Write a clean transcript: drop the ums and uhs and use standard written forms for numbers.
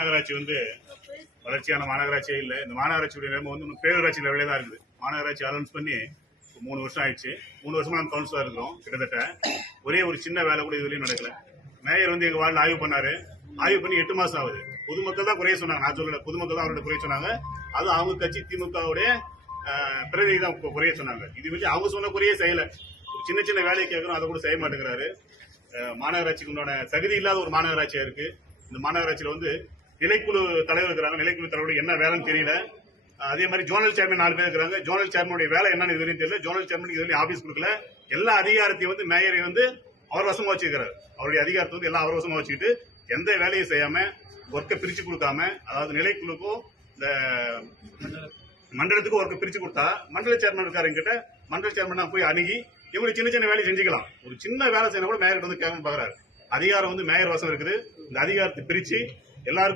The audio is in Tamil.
மாநகராட்சி வளர்ச்சியான மாநகராட்சியே இல்லை. இந்த மாநகராட்சியுடைய நிலைமை பேரூராட்சி லெவலே தான் இருக்குது. மாநகராட்சி அனௌன்ஸ் பண்ணி 3 வருஷம் ஆயிடுச்சு. 3 வருஷமா நம்ம கவுன்சிலர் இருக்கிறோம். கிட்டத்தட்ட ஒரே ஒரு சின்ன வேலை கூட இதுவரையும் நடக்கல. மேயர் எங்க வார்டில் ஆய்வு பண்ணாரு. ஆய்வு பண்ணி 8 மாசம் ஆகுது. பொதுமக்கள் தான் குறைய சொன்னாங்க. நான் சொல்லல, பொதுமக்கள் தான் அவரோட குறைய சொன்னாங்க. அது அவங்க கட்சி திமுகவுடைய பிரதிநிதி தான் குறைய சொன்னாங்க. இது அவங்க சொன்ன குறையே செய்யல. சின்ன சின்ன வேலையை கேட்கறோம், அதை கூட செய்ய மாட்டேங்கிறாரு. மாநகராட்சிக்கு உண்டான தகுதி இல்லாத ஒரு மாநகராட்சியா இருக்கு. இந்த மாநகராட்சியில நிலைக்குழு தலைவர் இருக்கிறாங்க. நிலைக்குழு தலைவருக்கு என்ன வேலைன்னு தெரியல. அதே மாதிரி ஜோனல் சேர்மன் 4 பேர் இருக்கிறாங்க. ஜோனல் சேர்மனுடைய வேலை என்னன்னு இதுவரையும் தெரியல. ஜோனல் சேர்மனுக்கு இதுவரையும் ஆபீஸ் கொடுக்கல. எல்லா அதிகாரத்தையும் மேயரை அவர் வசமா வச்சுக்கிறார். அவருடைய அதிகாரத்தை எல்லாம் அவர் வசமா வச்சுக்கிட்டு எந்த வேலையும் செய்யாம ஒர்க்கை பிரிச்சு கொடுக்காம, அதாவது நிலைக்குழுக்கும் இந்த மண்டலத்துக்கும் ஒர்க்கை பிரிச்சு கொடுத்தா மண்டல சேர்மன் இருக்காருங்கிட்ட மண்டல சேர்மன் போய் அணுகி இவங்களுக்கு சின்ன சின்ன வேலையை செஞ்சுக்கலாம். ஒரு சின்ன வேலை செய்யணும் கூட மேயர்கிட்ட கேட்கணும்னு பாக்குறாரு. அதிகாரம் மேயர் வசம் இருக்குது. இந்த அதிகாரத்தை பிரிச்சு எல்லாருக்கும்